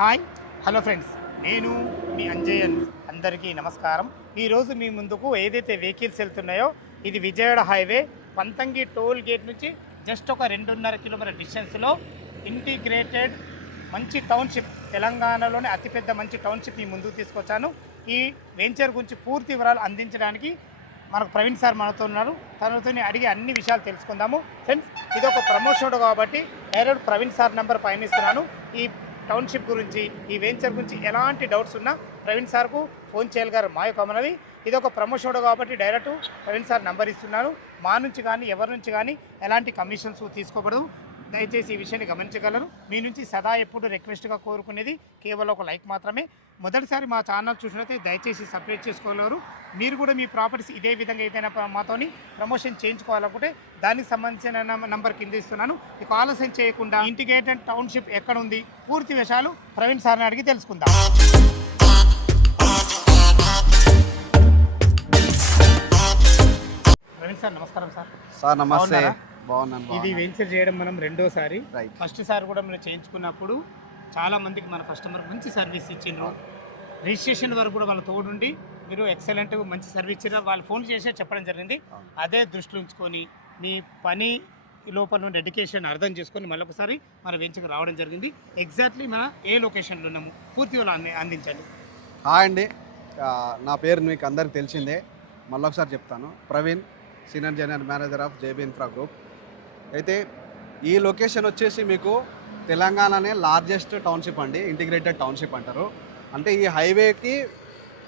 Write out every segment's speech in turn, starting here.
Hi hello friends, నేను మీ అంజయ్యన్. అందరికీ నమస్కారం. ఈరోజు మీ ముందుకు ఏదైతే వెహికల్స్ వెళ్తున్నాయో ఇది Vijayawada highway Pantangi toll gate నుంచి జస్ట్ ఒక 2.5 కిలోమీటర్ డిస్టెన్స్లో ఇంటిగ్రేటెడ్ మంచి టౌన్షిప్, తెలంగాణలోనే అతిపెద్ద మంచి టౌన్షిప్ మీ ముందుకు తీసుకొచ్చాను. ఈ వెంచర్ గురించి పూర్తి వివరాలు అందించడానికి మనకు ప్రవీణ్ సార్ మనతో ఉన్నారు. తనతో అడిగి అన్ని విషయాలు తెలుసుకుందాము. ఫ్రెండ్స్, ఇది ఒక ప్రమోషన్ కాబట్టి డైరెక్ట్ ప్రవీణ్ సార్ నెంబర్ పైన ఇస్తున్నాను. ఈ టౌన్షిప్ గురించి, ఈ వెంచర్ గురించి ఎలాంటి డౌట్స్ ఉన్నా ప్రవీణ్ సార్కు ఫోన్ చేయగలరు. మా యొక్క మనవి, ఇది ఒక ప్రమోషన్ కాబట్టి డైరెక్ట్ ప్రవీణ్ సార్ నెంబర్ ఇస్తున్నాను. మా నుంచి కానీ ఎవరి నుంచి కానీ ఎలాంటి కమిషన్స్ తీసుకోకూడదు. దయచేసి ఈ విషయాన్ని గమనించగలరు. మీ నుంచి సదా ఎప్పుడు రిక్వెస్ట్గా కోరుకునేది కేవలం ఒక లైక్ మాత్రమే. మొదటిసారి మా ఛానల్ చూసినట్లయితే దయచేసి సబ్స్క్రైబ్ చేసుకోగలరు. మీరు కూడా మీ ప్రాపర్టీస్ ఇదే విధంగా ఏదైనా మాతోని ప్రమోషన్ చేయించుకోవాలనుకుంటే దానికి సంబంధించిన నంబర్ కింద ఇస్తున్నాను. ఇక ఆలస్యం చేయకుండా ఇంటిగ్రేటెడ్ టౌన్షిప్ ఎక్కడ ఉంది, పూర్తి విషయాలు ప్రవీణ్ సార్ని అడిగి తెలుసుకుందాం. ప్రవీణ్ సార్ నమస్కారం. సార్ నమస్తే. బాగున్నాను. ఇది వెంచర్ చేయడం మనం రెండోసారి. ఫస్ట్ సారి కూడా మీరు చేయించుకున్నప్పుడు చాలా మందికి మన కస్టమర్ మంచి సర్వీస్ ఇచ్చిండ్రు. రిజిస్ట్రేషన్ వరకు కూడా వాళ్ళ తోడుండి మీరు ఎక్సలెంట్ మంచి సర్వీస్ ఇచ్చిన వాళ్ళు ఫోన్ చేసే చెప్పడం జరిగింది. అదే దృష్టిలో ఉంచుకొని మీ పని లోపల నుండి డెడికేషన్ అర్థం చేసుకొని మళ్ళొకసారి మన వెంచర్కి రావడం జరిగింది. ఎగ్జాక్ట్లీ మన ఏ లొకేషన్లో ఉన్నాము పూర్తిగా అందించండి. హాయ్ అండి, నా పేరు మీకు అందరికి తెలిసిందే. మళ్ళొకసారి చెప్తాను. Praveen, senior general manager of JB infra group. అయితే ఈ లొకేషన్ వచ్చేసి మీకు తెలంగాణనే లార్జెస్ట్ టౌన్షిప్ అండి, ఇంటిగ్రేటెడ్ టౌన్షిప్ అంటారు. అంటే ఈ హైవేకి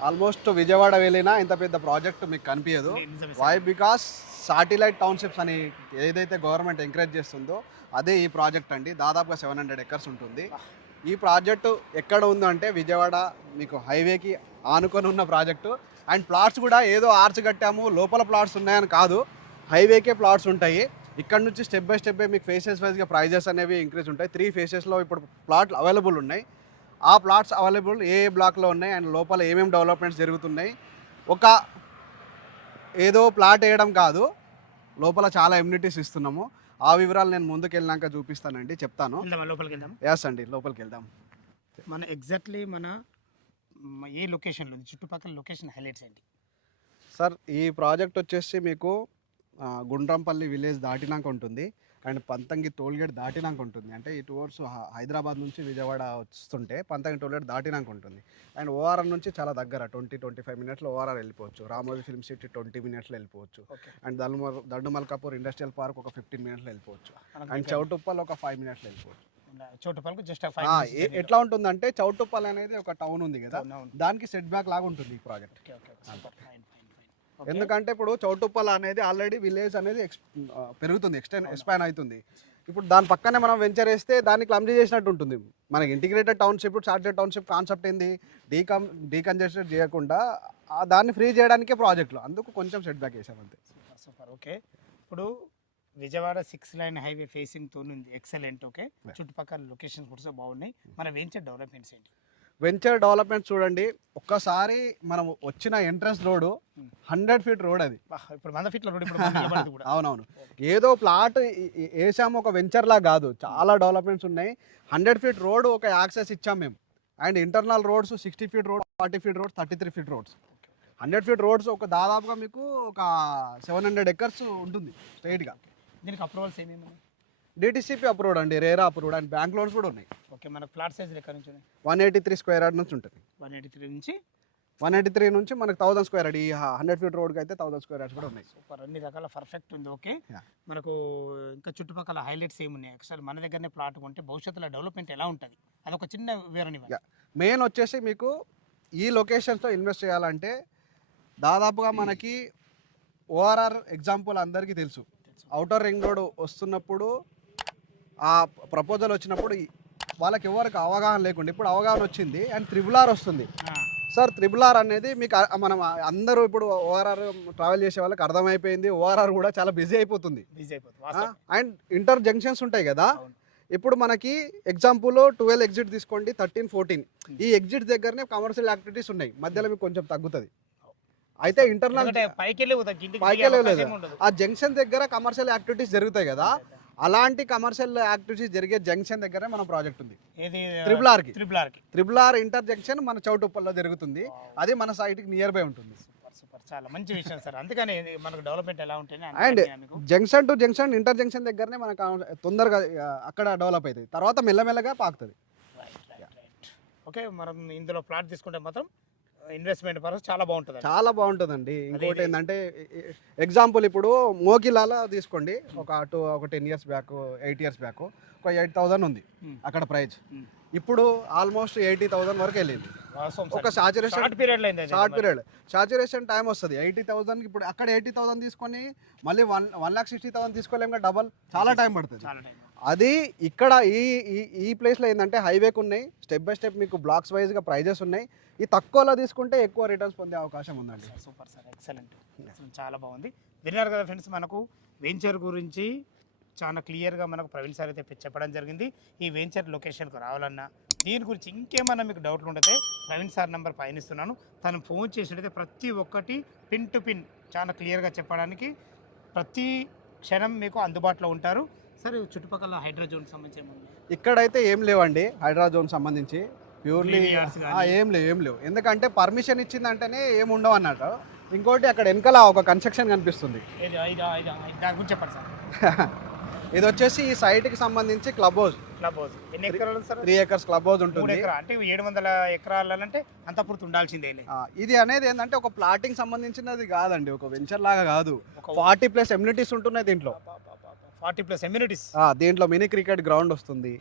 ఆల్మోస్ట్ విజయవాడ వెళ్ళినా ఇంత పెద్ద ప్రాజెక్ట్ మీకు కనిపించదు. వై? బికాస్ సాటిలైట్ టౌన్షిప్స్ అని ఏదైతే గవర్నమెంట్ ఎంకరేజ్ చేస్తుందో అదే ఈ ప్రాజెక్ట్ అండి. దాదాపుగా 700 ఎకర్స్ ఉంటుంది. ఈ ప్రాజెక్టు ఎక్కడ ఉందంటే విజయవాడ మీకు హైవేకి ఆనుకొని ఉన్న ప్రాజెక్టు. అండ్ ప్లాట్స్ కూడా ఏదో ఆర్చ్ కట్టాము లోపల ప్లాట్స్ ఉన్నాయని కాదు, హైవేకే ప్లాట్స్ ఉంటాయి. ఇక్కడ నుంచి స్టెప్ బై స్టెప్ మీకు ఫేసెస్ వైజ్గా ప్రైజెస్ అనేవి ఇంక్రీజ్ ఉంటాయి. 3 ఫేసెస్లో ఇప్పుడు ప్లాట్లు అవైలబుల్ ఉన్నాయి. ఆ ప్లాట్స్ అవైలబుల్ ఏ బ్లాక్లో ఉన్నాయి అండ్ లోపల ఏమేమి డెవలప్మెంట్స్ జరుగుతున్నాయి. ఒక ఏదో ప్లాట్ వేయడం కాదు, లోపల చాలా ఎమ్యూనిటీస్ ఇస్తున్నాము. ఆ వివరాలు నేను ముందుకు వెళ్ళినాక చూపిస్తానండి, చెప్తాను. లోపలికి వెళ్దాం. ఎస్ అండి, లోపలికి వెళ్దాం. మన ఎగ్జాక్ట్లీ మన ఏ లొకేషన్లో చుట్టుపక్కల లొకేషన్ హైలైట్స్ ఏంటి సార్? ఈ ప్రాజెక్ట్ వచ్చేసి మీకు గుండ్రంపల్లి విలేజ్ దాటినాక ఉంటుంది అండ్ పంతంగి టోల్గేట్ దాటినాక ఉంటుంది. అంటే ఈ టువర్డ్స్ హైదరాబాద్ నుంచి విజయవాడ వస్తుంటే పంతంగి టోల్గేట్ దాటినాక ఉంటుంది. అండ్ ఓఆర్ఆర్ నుంచి చాలా దగ్గర 20-25 మినిట్స్లో ఓఆర్ఆర్ వెళ్ళిపోవచ్చు. రామోజీ ఫిల్మ్ సిటీ 20 మినిట్స్లో వెళ్ళిపోవచ్చు. అండ్ దండుమల్కాపూర్ ఇండస్ట్రియల్ పార్క్ ఒక 15 మినిట్స్లో వెళ్ళిపోవచ్చు. అండ్ చౌటుప్పల్ ఒక 5 మినిట్స్లో వెళ్ళిపోవచ్చు. చౌటుప్పల్కు జస్ట్ ఎట్లా ఉంటుందంటే చౌటుప్పల్ అనేది ఒక టౌన్ ఉంది కదా, దానికి సెట్ బ్యాక్ లాగా ఉంటుంది ఈ ప్రాజెక్ట్. ఎందుకంటే ఇప్పుడు చౌటుప్పల్ అనేది ఆల్రెడీ విలేజ్ అనేది పెరుగుతుంది, ఎక్స్పాండ్ అవుతుంది. ఇప్పుడు దాని పక్కనే మనం వెంచర్ వేస్తే దాన్ని క్లమ్జీ చేసినట్టు ఉంటుంది. మనకి integrated township, chartered township concept ఏంది, డీకంజెస్టెడ్ చేయకుండా దాన్ని ఫ్రీ చేయడానికే ప్రాజెక్టులు, అందుకు కొంచెం సెట్ బ్యాక్ వేసాం అంతే. సూపర్. ఓకే, ఇప్పుడు విజయవాడ 6 లైన్ హైవే ఫేసింగ్తో ఉంది, ఎక్సలెంట్. ఓకే, చుట్టుపక్కల లొకేషన్స్ కూడా బాగున్నాయి. మన వెంచర్ డెవలప్మెంట్స్ ఏంటి? వెంచర్ డెవలప్మెంట్ చూడండి, ఒక్కసారి మనం వచ్చిన ఎంట్రన్స్ రోడ్ 100 ఫీట్ రోడ్. అది ఇప్పుడు 100 ఫీట్ల రోడ్. అవునవును, ఏదో ప్లాట్ వేసాము ఒక వెంచర్లా కాదు, చాలా డెవలప్మెంట్స్ ఉన్నాయి. 100 ఫీట్ రోడ్ ఒక యాక్సెస్ ఇచ్చాం మేము. And internal roads 60 feet road, 40 feet roads, 33 feet roads. 100 feet roads ఒక దాదాపుగా మీకు ఒక 700 ఎకర్స్ ఉంటుంది స్ట్రైట్గా. దీనికి అప్రూవల్స్ ఏమేమి? డిటిసిపి అప్రూవ్డ్ అండి, RERA approved, and bank loans కూడా ఉన్నాయి. ఓకే, మన ప్లాట్ సైజ్ ఎక్కడ నుంచి? 183 స్క్వేర్ యార్డ్ నుంచి ఉంటుంది. 183 నుంచి మనకు 1000 స్క్వేర్ యార్డ్. ఈ 100 ఫీట్ రోడ్కి అయితే 1000 స్క్వేర్ యార్డ్స్ కూడా ఉన్నాయి. సూపర్, అన్ని రకాల పర్ఫెక్ట్ ఉంది. ఓకే, మనకు ఇంకా చుట్టుపక్కల హైలైట్స్ ఏమున్నాయి? యాక్చువల్ మన దగ్గరనే ప్లాట్ కొంటే భవిష్యత్తులో డెవలప్మెంట్ ఎలా ఉంటుంది, అదొక చిన్న వివరణ. మెయిన్ వచ్చేసి మీకు ఈ లొకేషన్స్లో ఇన్వెస్ట్ చేయాలంటే దాదాపుగా మనకి ఓఆర్ఆర్ ఎగ్జాంపుల్ అందరికీ తెలుసు. అవుటర్ రింగ్ రోడ్ వస్తున్నప్పుడు ఆ ప్రపోజల్ వచ్చినప్పుడు వాళ్ళకి ఎవరికి అవగాహన లేకుండా ఇప్పుడు అవగాహన వచ్చింది. అండ్ త్రిబుల్ ఆర్ వస్తుంది సార్. త్రిబుల్ ఆర్ అనేది మీకు మనం అందరూ ఇప్పుడు ఓఆర్ఆర్ ట్రావెల్ చేసే వాళ్ళకి అర్థమైపోయింది. ఓఆర్ఆర్ కూడా చాలా బిజీ అయిపోతుంది. అండ్ ఇంటర్ జంక్షన్స్ ఉంటాయి కదా, ఇప్పుడు మనకి ఎగ్జాంపుల్ 12 ఎగ్జిట్ తీసుకోండి, 13, 14. ఈ ఎగ్జిట్ దగ్గరనే కమర్షియల్ యాక్టివిటీస్ ఉన్నాయి, మధ్యలో మీకు కొంచెం తగ్గుతుంది. అయితే ఇంటర్నల్ పైకి వెళ్ళలేదు, ఆ జంక్షన్ దగ్గర కమర్షియల్ యాక్టివిటీస్ జరుగుతాయి కదా, అలాంటి కమర్షియల్ యాక్టివిటీస్ జరిగే జంక్షన్ దగ్గర మన ప్రాజెక్ట్ ఉంది. ఏది triple triple R inter junction మన చౌటుప్పల్లో జరుగుతుంది. అది మన సైట్కి నియర్ బై ఉంటుంది. సూపర్ చాలా మంచి విషయం సార్. అందుకని మనకు డెవలప్మెంట్ ఎలా ఉంటుంది and junction to junction inter junction దగ్గరనే మనకు తొందరగా అక్కడ డెవలప్ అవుతుంది, తర్వాత మెల్లమెల్లగా పాకుతుంది. ఓకే, మనం ఇందులో ప్లాట్ తీసుకుంటే మాత్రం ఇన్వెస్ట్మెంట్ పర్పస్ చాలా బాగుంటుంది. చాలా బాగుంటుందండి. ఇంకోటి ఏంటంటే ఎగ్జాంపుల్ ఇప్పుడు మోకిలాల తీసుకోండి, ఒక 10 years బ్యాక్ 8 years బ్యాక్ ఒక 8,000 ఉంది అక్కడ ప్రైస్. ఇప్పుడు ఆల్మోస్ట్ 80,000 వరకు వెళ్ళింది. ఒక సాచురేషన్ టైం వస్తుంది 80,000. ఇప్పుడు అక్కడ 80,000 తీసుకొని మళ్ళీ 1,60,000 తీసుకోలేము, డబల్ చాలా టైం పడుతుంది. అది ఇక్కడ ఈ ప్లేస్లో ఏంటంటే హైవేకి ఉన్నాయి, స్టెప్ బై స్టెప్ మీకు బ్లాక్స్ వైజ్గా ప్రైజెస్ ఉన్నాయి. ఈ తక్కువలో తీసుకుంటే ఎక్కువ రిటర్న్స్ పొందే అవకాశం ఉందండి. సూపర్ సార్, ఎక్సలెంట్, చాలా బాగుంది. విన్నారు కదా ఫ్రెండ్స్, మనకు వెంచర్ గురించి చాలా క్లియర్గా మనకు ప్రవీణ్ సార్ అయితే చెప్పడం జరిగింది. ఈ వెంచర్ లొకేషన్కు రావాలన్నా దీని గురించి ఇంకేమన్నా మీకు డౌట్లు ఉంటే ప్రవీణ్ సార్ నెంబర్ పైన ఇస్తున్నాను, తను ఫోన్ చేసినట్టయితే ప్రతి ఒక్కటి పిన్ టు పిన్ చాలా క్లియర్గా చెప్పడానికి ప్రతి క్షణం మీకు అందుబాటులో ఉంటారు. సరే, చుట్టుపక్కల హైడ్రా జోన్ సంబంధించి ఇక్కడైతే ఏం లేవండి. హైడ్రా జోన్ సంబంధించి ప్యూర్లీ ఏం లేవు. ఎందుకంటే పర్మిషన్ ఇచ్చిందంటేనే ఏమి ఉండవు అన్నట్టు. ఇంకోటి అక్కడ వెనకాల ఒక కన్స్ట్రక్షన్ కనిపిస్తుంది, దాని గురించి చెప్పండి సార్. ఇది వచ్చేసి ఈ సైట్కి సంబంధించి క్లబ్ హౌస్. ఎన్ని ఎకరాలు సార్? 3 acres క్లబ్ హౌస్ ఉంటుంది. అంటే 700 ఎకరాలంటే అంత పూర్తి ఉండాల్సిందే. ఇది అనేది ఏంటంటే ఒక ప్లాటింగ్ సంబంధించినది కాదండి, ఒక వెంచర్ లాగా కాదు. 40+ ఎమ్యూనిటీస్ ఉంటున్నాయి దీంట్లో. 40+ ఎమ్యూనిటీస్. దీంట్లో మినీ క్రికెట్ గ్రౌండ్ వస్తుంది.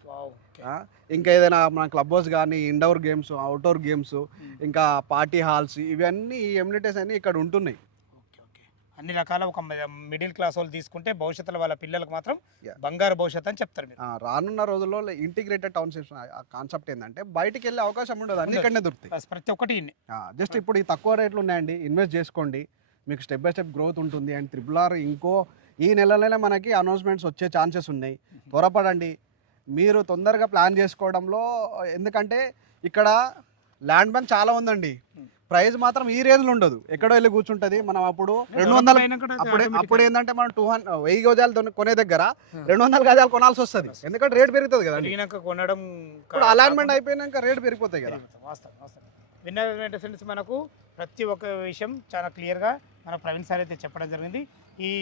ఇంకా ఏదైనా మన క్లబ్ హౌస్ కానీ ఇండోర్ గేమ్స్, అవుట్డోర్ గేమ్స్, ఇంకా పార్టీ హాల్స్, ఇవన్నీ ఈ ఎమ్యూనిటీస్ అన్ని ఇక్కడ ఉంటున్నాయి. అన్ని రకాల ఒక మిడిల్ క్లాస్ వాళ్ళు తీసుకుంటే భవిష్యత్తులో వాళ్ళ పిల్లలకు మాత్రం బంగారు భవిష్యత్తు అని చెప్తారు. రానున్న రోజుల్లో ఇంటిగ్రేటెడ్ టౌన్షిప్స్ కాన్సెప్ట్ ఏంటంటే బయటికి వెళ్ళే అవకాశం ఉండదు, అన్ని ఇక్కడనే దొరుకుతాయి ప్రతి ఒక్కటి. జస్ట్ ఇప్పుడు ఈ తక్కువ రేట్లు ఉన్నాయండి, ఇన్వెస్ట్ చేసుకోండి, మీకు స్టెప్ బై స్టెప్ గ్రోత్ ఉంటుంది. అండ్ త్రిబుల్ ఇంకో ఈ నెలలోనే మనకి అనౌన్స్మెంట్స్ వచ్చే ఛాన్సెస్ ఉన్నాయి. త్వరపడండి, మీరు తొందరగా ప్లాన్ చేసుకోవడంలో. ఎందుకంటే ఇక్కడ ల్యాండ్ బ్యాంక్ చాలా ఉందండి, ప్రైస్ మాత్రం ఈ రేంజ్లో ఉండదు, ఎక్కడో వెళ్ళి కూర్చుంటుంది. మనం అప్పుడు 200 అప్పుడు ఏంటంటే మనం 1000 గజాలు కొనే దగ్గర 200 గజాలు కొనాల్సి వస్తుంది, ఎందుకంటే రేట్ పెరుగుతుంది కదా. కొనడం ఇప్పుడు అలాట్మెంట్ అయిపోయినాక రేట్ పెరిగిపోతాయి కదా. విన్నర్ ఫ్రెండ్స్, మనకు ప్రతి ఒక్క విషయం చాలా క్లియర్గా మన ప్రవీణ్ సార్ అయితే చెప్పడం జరిగింది. ఈ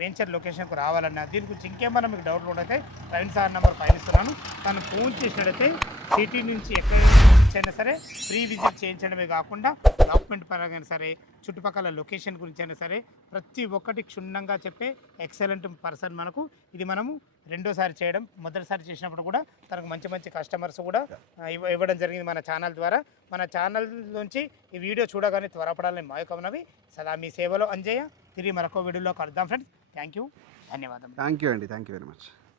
వెంచర్ లొకేషన్కు రావాలన్నా దీని గురించి ఇంకేమన్నా మీకు డౌట్లు ఉండైతే ప్రవీణ్ సార్ నెంబర్ పైన ఇస్తున్నాను, తను ఫోన్ చేసినట్టయితే సిటీ నుంచి ఎక్కడి నుంచి అయినా సరే ఫ్రీ విజిట్ చేయించడమే కాకుండా డాక్యుమెంట్ పరంగా సరే, చుట్టుపక్కల లొకేషన్ గురించి అయినా సరే ప్రతి ఒక్కటి క్షుణ్ణంగా చెప్పే ఎక్సలెంట్ పర్సన్. మనకు ఇది మనము రెండోసారి చేయడం, మొదటిసారి చేసినప్పుడు కూడా తనకు మంచి మంచి కస్టమర్స్ కూడా ఇవ్వడం జరిగింది మన ఛానల్ ద్వారా. మన ఛానల్ నుంచి ఈ వీడియో చూడగానే త్వరపడాలని మా యొక్క మనవి. సదా మీ సేవలో అంజయ్య. తిరిగి మరొక వీడియోలో కలుద్దాం ఫ్రెండ్స్. థ్యాంక్ యూ, ధన్యవాదాలు. థ్యాంక్ యూ అండి, థ్యాంక్ యూ వెరీ మచ్.